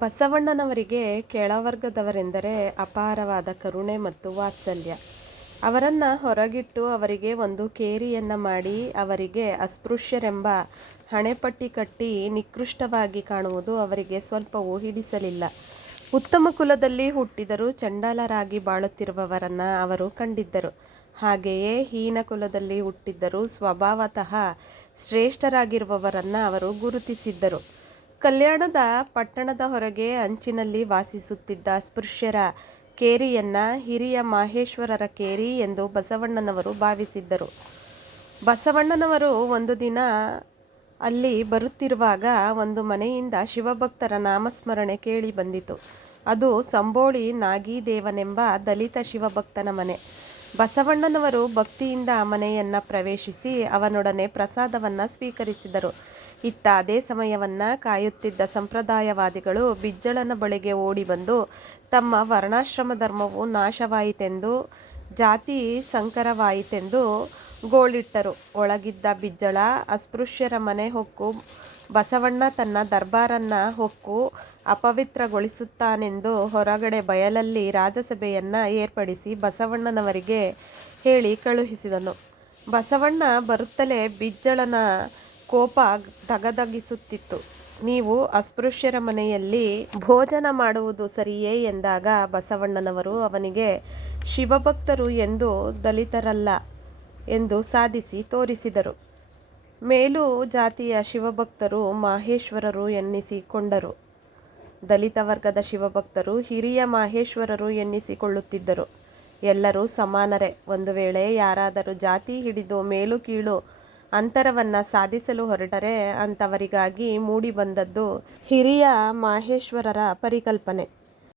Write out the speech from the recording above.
ಬಸವಣ್ಣನವರಿಗೆ ಕೆಳವರ್ಗದವರೆಂದರೆ ಅಪಾರವಾದ ಕರುಣೆ ಮತ್ತು ವಾತ್ಸಲ್ಯ. ಅವರನ್ನು ಹೊರಗಿಟ್ಟು ಅವರಿಗೆ ಒಂದು ಕೇರಿಯನ್ನು ಮಾಡಿ ಅವರಿಗೆ ಅಸ್ಪೃಶ್ಯರೆಂಬ ಹಣೆಪಟ್ಟಿ ಕಟ್ಟಿ ನಿಕೃಷ್ಟವಾಗಿ ಕಾಣುವುದು ಅವರಿಗೆ ಸ್ವಲ್ಪವೂ ಹಿಡಿಸಲಿಲ್ಲ. ಉತ್ತಮ ಕುಲದಲ್ಲಿ ಹುಟ್ಟಿದರೂ ಚಂಡಾಲರಾಗಿ ಬಾಳುತ್ತಿರುವವರನ್ನು ಅವರು ಕಂಡಿದ್ದರು. ಹಾಗೆಯೇ ಹೀನ ಕುಲದಲ್ಲಿ ಹುಟ್ಟಿದ್ದರೂ ಸ್ವಭಾವತಃ ಶ್ರೇಷ್ಠರಾಗಿರುವವರನ್ನು ಅವರು ಗುರುತಿಸಿದ್ದರು. ಕಲ್ಯಾಣದ ಪಟ್ಟಣದ ಹೊರಗೆ ಅಂಚಿನಲ್ಲಿ ವಾಸಿಸುತ್ತಿದ್ದ ಅಸ್ಪೃಶ್ಯರ ಕೇರಿಯನ್ನು ಹಿರಿಯ ಮಾಹೇಶ್ವರರ ಕೇರಿ ಎಂದು ಬಸವಣ್ಣನವರು ಭಾವಿಸಿದ್ದರು. ಬಸವಣ್ಣನವರು ಒಂದು ದಿನ ಅಲ್ಲಿ ಬರುತ್ತಿರುವಾಗ ಒಂದು ಮನೆಯಿಂದ ಶಿವಭಕ್ತರ ನಾಮಸ್ಮರಣೆ ಕೇಳಿ ಬಂದಿತು. ಅದು ಸಂಬೋಳಿ ನಾಗೀದೇವನೆಂಬ ದಲಿತ ಶಿವಭಕ್ತನ ಮನೆ. ಬಸವಣ್ಣನವರು ಭಕ್ತಿಯಿಂದ ಆ ಮನೆಯನ್ನು ಪ್ರವೇಶಿಸಿ ಅವನೊಡನೆ ಪ್ರಸಾದವನ್ನು ಸ್ವೀಕರಿಸಿದರು. ಇತ್ತ ಅದೇ ಸಮಯವನ್ನು ಕಾಯುತ್ತಿದ್ದ ಸಂಪ್ರದಾಯವಾದಿಗಳು ಬಿಜ್ಜಳನ ಬಳಿಗೆ ಓಡಿ ಬಂದು ತಮ್ಮ ವರ್ಣಾಶ್ರಮ ಧರ್ಮವು ನಾಶವಾಯಿತೆಂದು, ಜಾತಿ ಸಂಕರವಾಯಿತೆಂದು ಗೋಳಿಟ್ಟರು. ಒಳಗಿದ್ದ ಬಿಜ್ಜಳ ಅಸ್ಪೃಶ್ಯರ ಮನೆ ಹೊಕ್ಕು ಬಸವಣ್ಣ ತನ್ನ ದರ್ಬಾರನ್ನು ಹೊಕ್ಕು ಅಪವಿತ್ರಗೊಳಿಸುತ್ತಾನೆಂದು ಹೊರಗಡೆ ಬಯಲಲ್ಲಿ ರಾಜಸಭೆಯನ್ನು ಏರ್ಪಡಿಸಿ ಬಸವಣ್ಣನವರಿಗೆ ಹೇಳಿ ಕಳುಹಿಸಿದನು. ಬಸವಣ್ಣ ಬರುತ್ತಲೇ ಬಿಜ್ಜಳನ ಕೋಪ ಧಗಧಗಿಸುತ್ತಿತ್ತು. ನೀವು ಅಸ್ಪೃಶ್ಯರ ಮನೆಯಲ್ಲಿ ಭೋಜನ ಮಾಡುವುದು ಸರಿಯೇ ಎಂದಾಗ ಬಸವಣ್ಣನವರು ಅವನಿಗೆ ಶಿವಭಕ್ತರು ಎಂದು ದಲಿತರಲ್ಲ ಎಂದು ಸಾಧಿಸಿ ತೋರಿಸಿದರು. ಮೇಲು ಜಾತಿಯ ಶಿವಭಕ್ತರು ಮಾಹೇಶ್ವರರು ಎನ್ನಿಸಿಕೊಂಡರು. ದಲಿತ ವರ್ಗದ ಶಿವಭಕ್ತರು ಹಿರಿಯ ಮಾಹೇಶ್ವರರು ಎನ್ನಿಸಿಕೊಳ್ಳುತ್ತಿದ್ದರು. ಎಲ್ಲರೂ ಸಮಾನರೇ. ಒಂದು ವೇಳೆ ಯಾರಾದರೂ ಜಾತಿ ಹಿಡಿದು ಮೇಲು ಕೀಳು ಅಂತರವನ್ನು ಸಾಧಿಸಲು ಹೊರಟರೆ ಅಂಥವರಿಗಾಗಿ ಮೂಡಿಬಂದದ್ದು ಹಿರಿಯ ಮಾಹೇಶ್ವರರ ಪರಿಕಲ್ಪನೆ.